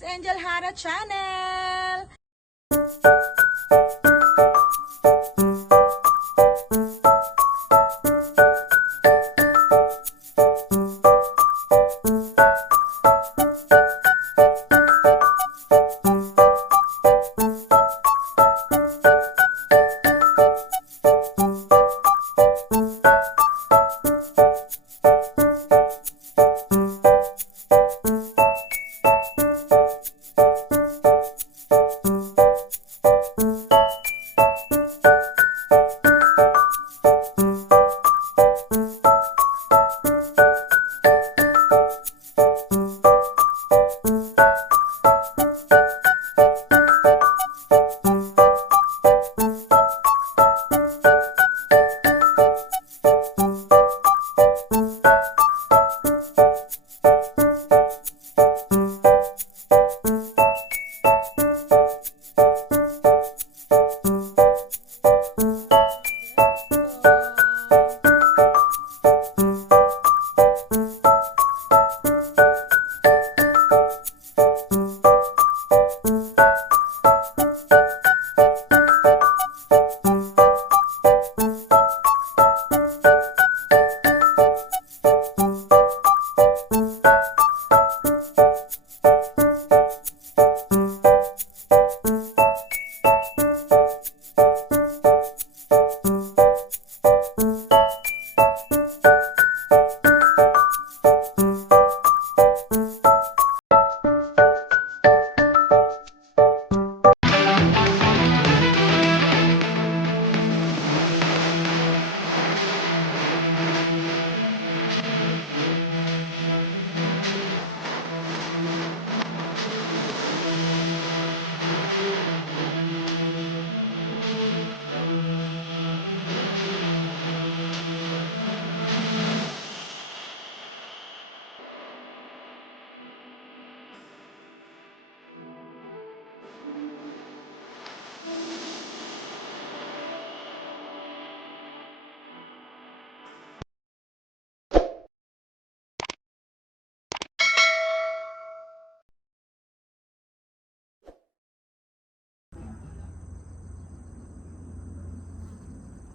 Miss Angel Hara Channel!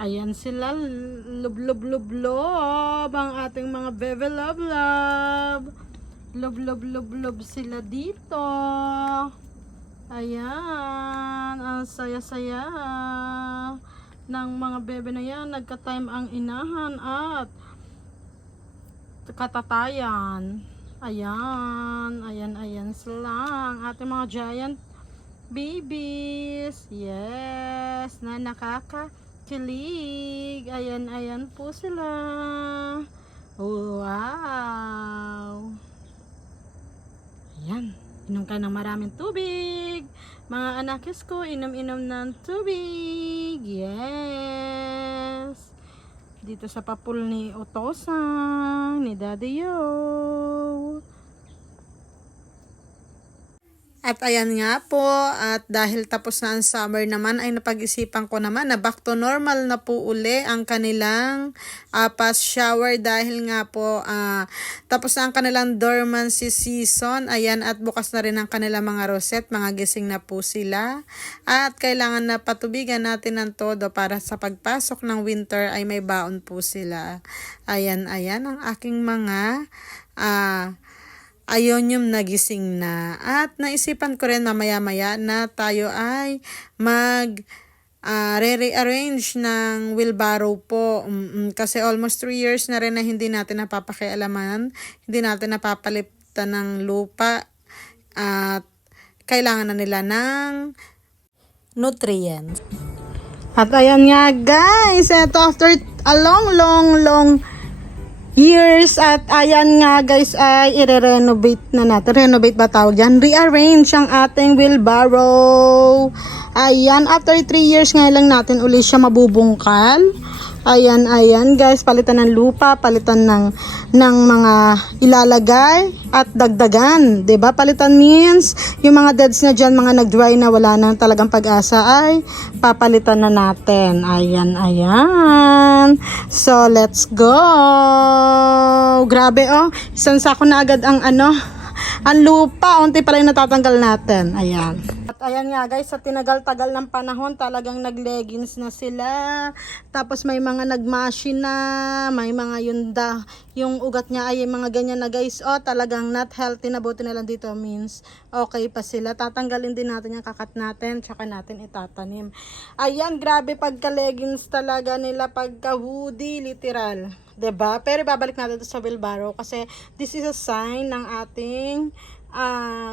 Ayan sila, lub-lub-lub-lub ang ating mga bebe love-love. Lub-lub-lub-lub sila dito. Ayan, ang saya-saya ng mga bebe na yan. Nagka-time ang inahan at katatayan. Ayan, ayan sila ang ating mga giant babies. Yes, na nakakakilig. Ayan po sila. Wow. Ayan, inom ka ng maraming tubig. Mga anakis ko, inom-inom ng tubig. Yes. Dito sa papul ni Otosang, ni Daddy Yo. At ayan nga po, at dahil tapos na ang summer naman, ay napag-isipan ko naman na back to normal na po uli ang kanilang past shower dahil nga po tapos na ang kanilang dormancy season. Ayan, at bukas na rin ang kanilang mga rosette, mga gising na po sila. At kailangan na patubigan natin ng todo para sa pagpasok ng winter ay may baon po sila. Ayan ang aking mga ayun yung nagising na. At naisipan ko rin mamaya-maya na tayo ay re-rearrange ng wheelbarrow po. Kasi almost 3 years na rin na hindi natin napapakialaman, hindi natin napapalitan ng lupa. At kailangan na nila ng nutrients. At ayan nga guys, eto after a long years, at ayan nga guys ay i-renovate na natin. Renovate ba tawag dyan? Rearrange ang ating wheelbarrow. Ayan, after 3 years nga lang natin uli siya mabubungkal. Ayan guys, palitan ng lupa, palitan ng mga ilalagay at dagdagan, 'di ba? Palitan means yung mga deads na diyan, mga nag-dry na wala nang talagang pag-asa ay papalitan na natin. Ayan. So, let's go. Grabe oh, isang sako na agad ang Ang lupa, unti pa lang natatanggal natin. Ayan. At ayan nga guys, sa tinagal-tagal ng panahon, talagang nag-leggings na sila. Tapos may mga nagmashi na, may mga yung ugat niya ay mga ganyan na guys. Oh, talagang not healthy na, buti na lang dito means okay pa sila. Tatanggalin din natin yung kakat natin, tsaka natin itatanim. Ayan, grabe pagka-leggings talaga nila, pagka-hoodie, literal. 'Di ba? Pero babalik natin ito sa wheelbarrow kasi this is a sign ng ating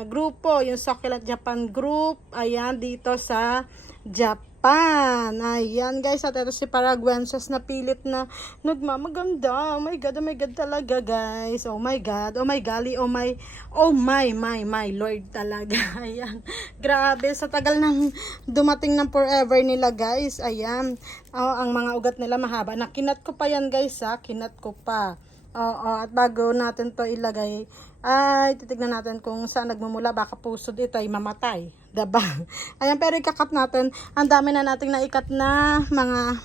grupo, yung Succulent Japan Group. Ayan, dito sa Japan. Ayan guys, at ito si Paraguenses na pilit na nagmamaganda. Oh my god talaga guys. Oh my god, oh my golly, my Lord talaga. Ayan, grabe, sa tagal ng dumating ng forever nila guys. Ayan, ang mga ugat nila mahaba. Nakinat ko pa yan guys kinat ko pa. Oo, at bago natin to ilagay, ay titignan natin kung saan nagmumula, baka pusod ito ay mamatay, diba? Ayan, pero ikakat natin, ang dami na nating naikat na mga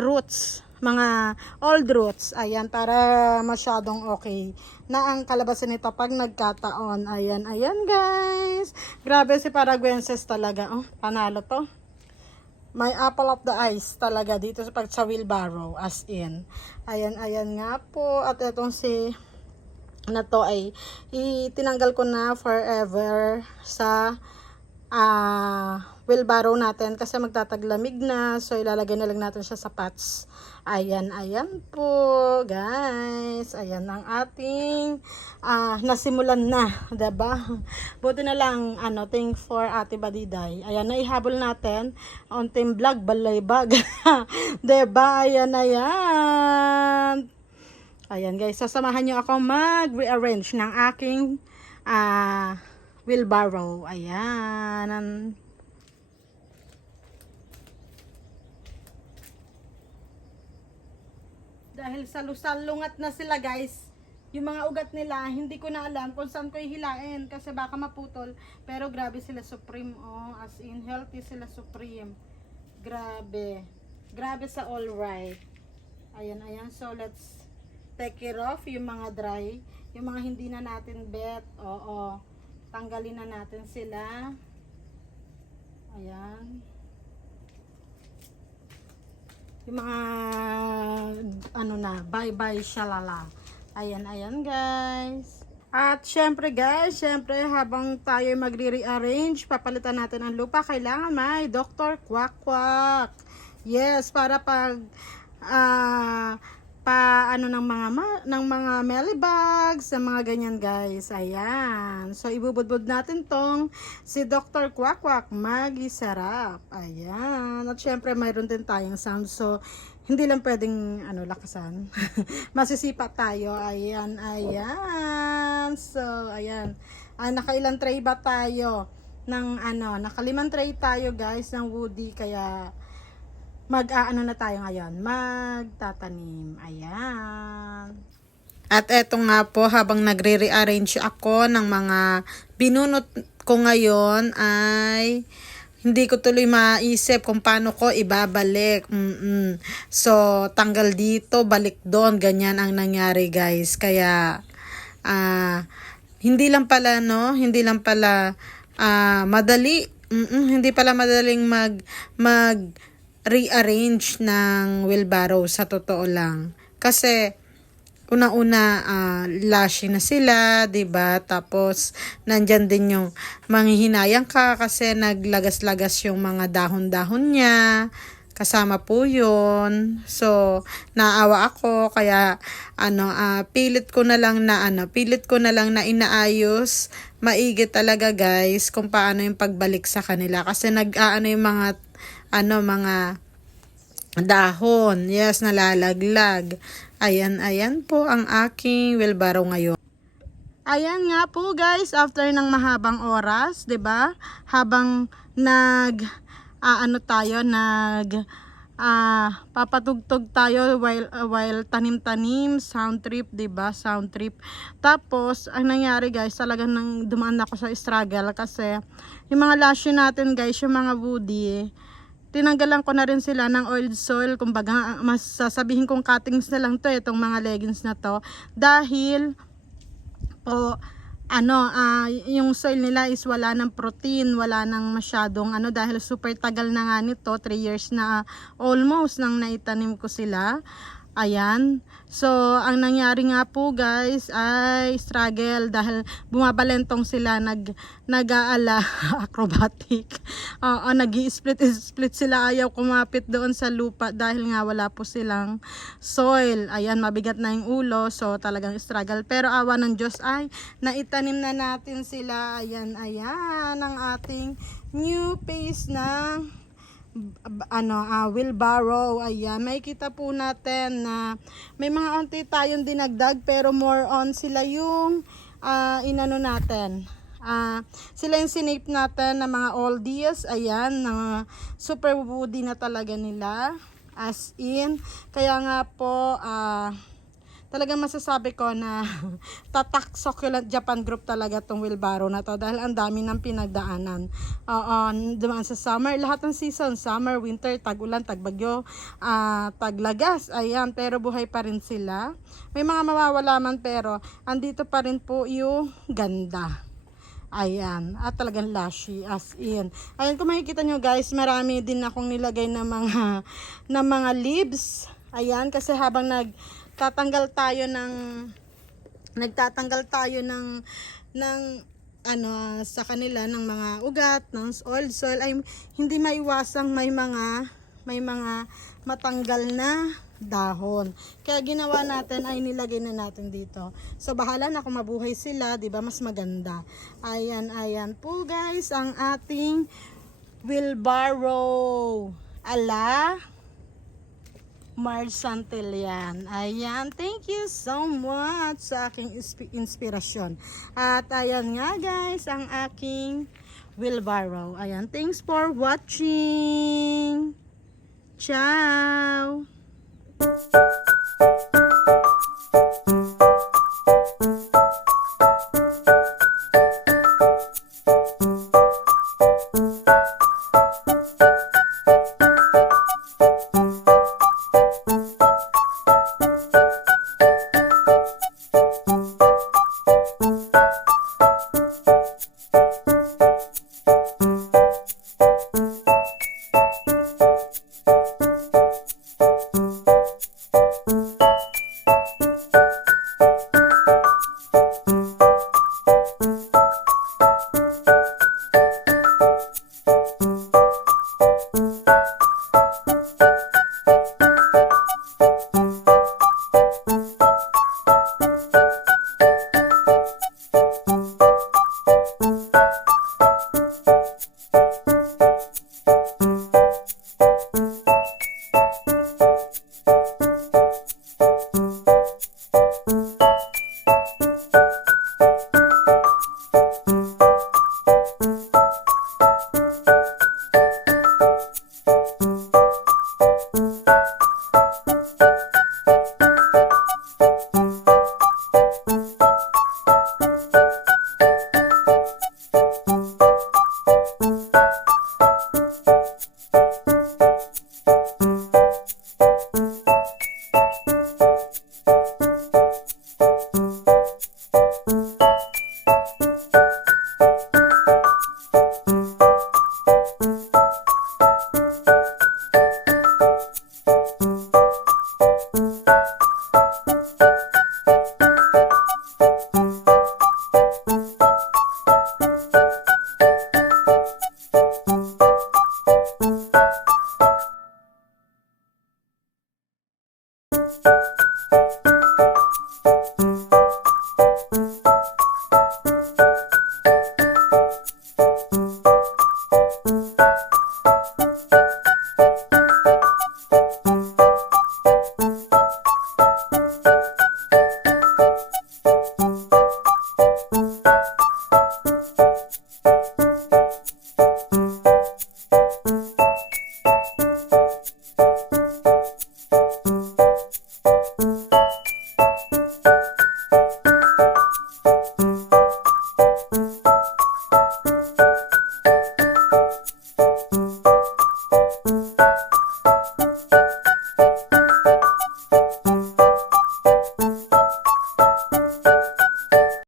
roots, mga old roots. Ayan, para masyadong okay na ang kalabasan nito pag nagkataon. Ayan guys, grabe si Paraguenses talaga. Oh, panalo to. May apple of the eyes talaga dito sa wheelbarrow, as in. Ayan nga po. At itong na to ay itinanggal ko na forever sa wheelbarrow natin kasi magtataglamig na. So ilalagay na lang natin siya sa pots. Ayan po guys. Ayan ang ating nasimulan na, diba? Buti na lang thank for Ate Badiday. Ayan, naihabol natin onting vlog balaybag. Diba? Ayan guys, sasamahan nyo ako mag-rearrange ng aking wheelbarrow. Ayan. Dahil salungat na sila guys, yung mga ugat nila, hindi ko na alam kung saan ko hihilain kasi baka maputol. Pero grabe sila supreme, as in healthy sila supreme. Grabe sa all right. Ayan, so let's take care of yung mga dry, yung mga hindi na natin bet. Tanggalin na natin sila. Ayan. Yung mga bye shalala. Ayan guys. At syempre guys, habang tayo magre-rearrange, papalitan natin ang lupa, kailangan may Dr. Quack Quack. Yes, para pag ng mga mealybugs, ng mga ganyan guys. Ayan. So ibubudbud natin tong si Dr. Quack Quack Magisarap. Ayan. At syempre mayroon din tayong sound. So hindi lang pwedeng lakasan. Masisipa tayo. Ayan. So ayan. Nakailang tray ba tayo ng nakalimang tray tayo guys ng woody, kaya na tayo ngayon, magtatanim. Ayan. At eto nga po, habang nagre-rearrange ako ng mga binunot ko ngayon, ay hindi ko tuloy maisip kung paano ko ibabalik. So tanggal dito, balik doon, ganyan ang nangyari guys. Kaya hindi lang pala madali. Hindi pala madaling mag rearrange ng wheelbarrow, sa totoo lang. Kasi una-una lashing na sila, 'di ba? Tapos nandyan din yung manghihinayang ka kasi naglagas-lagas yung mga dahon-dahon niya. Kasama po 'yun. So naawa ako, kaya pilit ko na lang na inaayos maigi talaga guys kung paano yung pagbalik sa kanila, kasi yung mga dahon, yes, nalalaglag. Ayan po ang aking wheelbarrow ngayon. Ayan nga po guys, after ng mahabang oras, 'di ba? Habang papatugtog tayo while tanim-tanim, sound trip, 'di ba? Sound trip. Tapos ang nangyari guys, talagang dumaan ako sa struggle kasi yung mga lasyo natin guys, yung mga woody, tinanggalan ko na rin sila ng oiled soil. Kumbaga, mas sasabihin kong cuttings na lang to, itong mga leggings na to. Dahil po, yung soil nila is wala ng protein, wala ng masyadong dahil super tagal na nga nito, 3 years na almost nang naitanim ko sila. Ayan. So, ang nangyari nga po guys ay struggle dahil bumabalentong sila, nag-aala, acrobatic. Nag-i-split sila, ayaw kumapit doon sa lupa dahil nga wala po silang soil. Ayan, mabigat na yung ulo. So, talagang struggle. Pero awa ng Diyos ay naitanim na natin sila. Ayan, ang ating new phase na wheelbarrow. Ayan, makikita po natin na may mga unti tayong dinagdag pero more on sila yung natin. Sila yung sinape natin na mga oldies. Ayan, na super woody na talaga nila. As in, kaya nga po talagang masasabi ko na tatak succulent Japan group talaga tong wheelbarrow na to dahil ang dami ng pinagdaanan. Dumaan sa summer, lahat ng season, summer, winter, tag-ulan, tag-bagyo, taglagas, ayan, pero buhay pa rin sila. May mga mawawala man pero andito pa rin po yung ganda. Ayan, at talagang lushy as in. Ayan, kung makikita nyo guys, marami din akong nilagay na mga leaves. Ayan, kasi habang nagtatanggal tayo ng sa kanila ng mga ugat, ng old soil, ay hindi maiwasang may mga matanggal na dahon. Kaya ginawa natin ay nilagay na natin dito. So bahala na kung mabuhay sila, 'di ba? Mas maganda. Ayan po guys ang ating wheelbarrow ala Marge Santillan. Ayan, thank you so much sa aking inspirasyon. At ayan nga guys, ang aking wheelbarrow. Ayan, thanks for watching. Ciao!